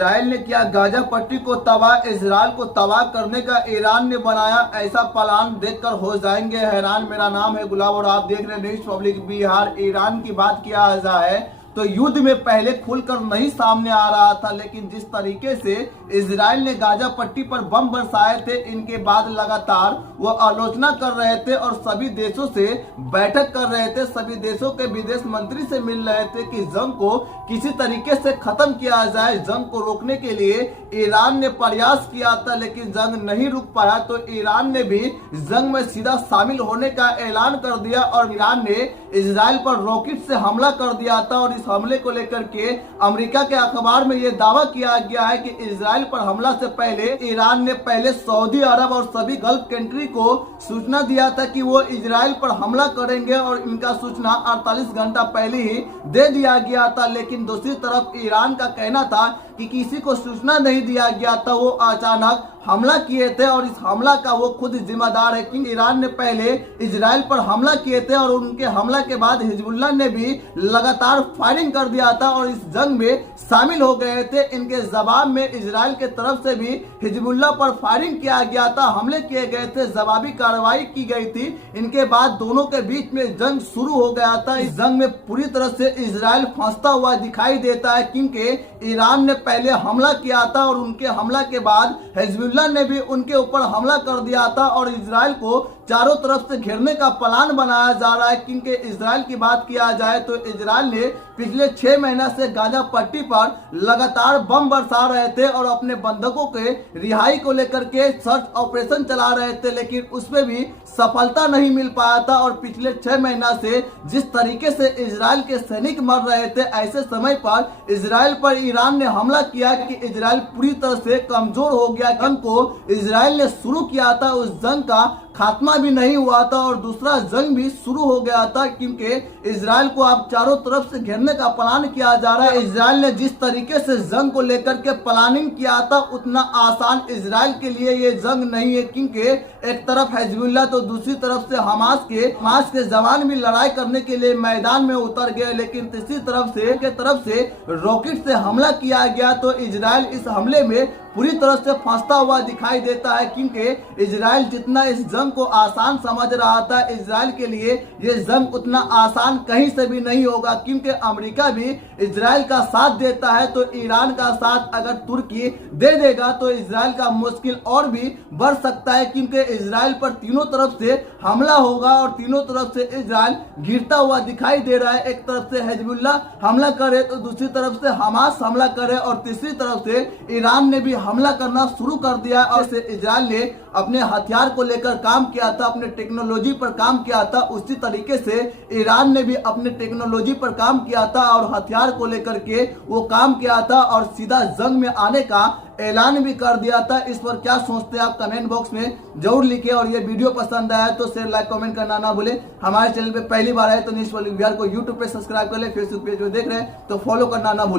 Israel ने किया Gaza पट्टी को तबाह, इजराइल को तबाह करने का ईरान ने बनाया ऐसा प्लान, देखकर हो जाएंगे हैरान। मेरा नाम है गुलाब और आप देख रहे हैं न्यूज़ पब्लिक बिहार। ईरान की बात किया जाए तो युद्ध में पहले खुलकर नहीं सामने आ रहा था, लेकिन जिस तरीके से इजराइल ने गाजा पट्टी पर बम बरसाए थे, इनके बाद लगातार वो आलोचना कर रहे थे और सभी देशों से बैठक कर रहे थे, सभी देशों के विदेश मंत्री से मिल रहे थे कि जंग को किसी तरीके से खत्म किया जाए। जंग को रोकने के लिए ईरान ने प्रयास किया था, लेकिन जंग नहीं रुक पाया, तो ईरान ने भी जंग में सीधा शामिल होने का ऐलान कर दिया और ईरान ने इजराइल पर रॉकेट से हमला कर दिया था। और इस हमले को लेकर के अमेरिका के अखबार में यह दावा किया गया है कि इजराइल पर हमला से पहले ईरान ने पहले सऊदी अरब और सभी गल्फ कंट्री को सूचना दिया था कि वो इजराइल पर हमला करेंगे और इनका सूचना 48 घंटा पहले ही दे दिया गया था। लेकिन दूसरी तरफ ईरान का कहना था कि किसी को सूचना नहीं दिया गया था, वो अचानक हमला किए थे और इस हमला का वो खुद जिम्मेदार है कि ईरान ने पहले इजराइल पर हमला किए थे और उनके हमला के बाद हिजबुल्लाह ने भी लगातार फायरिंग कर दिया था और इस जंग में शामिल हो गए थे। इनके जवाब में इजराइल के तरफ से भी हिजबुल्लाह पर फायरिंग किया गया था, हमले किए गए थे, जवाबी कार्रवाई की गई थी। इनके बाद दोनों के बीच में जंग शुरू हो गया था। इस जंग में पूरी तरह से इजराइल फंसता हुआ दिखाई देता है, क्योंकि ईरान ने पहले हमला किया था और उनके हमला के बाद हिजबुल्लाह ने भी उनके ऊपर हमला कर दिया था और इजराइल को चारों तरफ से घेरने का प्लान बनाया जा रहा है। क्योंकि इजराइल की बात किया जाए तो इजराइल ने पिछले 6 महीना से गाजा पट्टी पर लगातार बम बरसा रहे थे और अपने बंधकों के रिहाई को लेकर के सर्च ऑपरेशन चला रहे थे, लेकिन उसमें भी सफलता नहीं मिल पाया था। और पिछले 6 महीना से जिस तरीके से इजराइल के सैनिक मर रहे थे, ऐसे समय पर इजराइल पर ईरान ने हमला किया कि इजराइल पूरी तरह से कमजोर हो गया। जंग को इजराइल ने शुरू किया था, उस जंग का खात्मा भी नहीं हुआ था और दूसरा जंग भी शुरू हो गया था, क्योंकि इजराइल को अब चारों तरफ से घेरने का प्लान किया जा रहा है। इजराइल ने जिस तरीके से जंग को लेकर के प्लानिंग किया था, उतना आसान इजराइल के लिए ये जंग नहीं है, क्योंकि एक तरफ हिजबुल्लाह तो दूसरी तरफ से हमास के जवान भी लड़ाई करने के लिए मैदान में उतर गए। लेकिन तीसरी तरफ से रॉकेट से हमला किया गया तो इजराइल इस हमले में पूरी तरह से फंसता हुआ दिखाई देता है, क्योंकि इजराइल जितना इस जंग को आसान समझ रहा था, इजराइल के लिए ये जंग उतना आसान कहीं से भी नहीं होगा। क्योंकि अमेरिका भी इजराइल का साथ देता है, तो ईरान का साथ अगर तुर्की दे देगा तो इजराइल का मुश्किल और भी बढ़ सकता है, क्योंकि इजराइल पर तीनों तरफ से हमला होगा और तीनों तरफ से इजराइल घिरता हुआ दिखाई दे रहा है। एक तरफ से हिजबुल्लाह हमला करे तो दूसरी तरफ से हमास हमला करे और तीसरी तरफ से ईरान ने भी हमला करना शुरू कर दिया। और इजराइल ने अपने हथियार को लेकर काम किया था, अपने टेक्नोलॉजी पर काम किया था, उसी तरीके से ईरान ने भी अपने टेक्नोलॉजी पर काम किया था और हथियार को लेकर के वो काम किया था और सीधा जंग में आने का ऐलान भी कर दिया था। इस पर क्या सोचते हैं आप कमेंट बॉक्स में जरूर लिखें और ये वीडियो पसंद आया तो शेयर लाइक कमेंट करना ना भूलें। हमारे चैनल पे पहली बार आए तो न्यूज़ पब्लिक बिहार को यूट्यूब पे सब्सक्राइब कर ले, फेसबुक पेज पे देख रहे हैं तो फॉलो करना ना भूलें।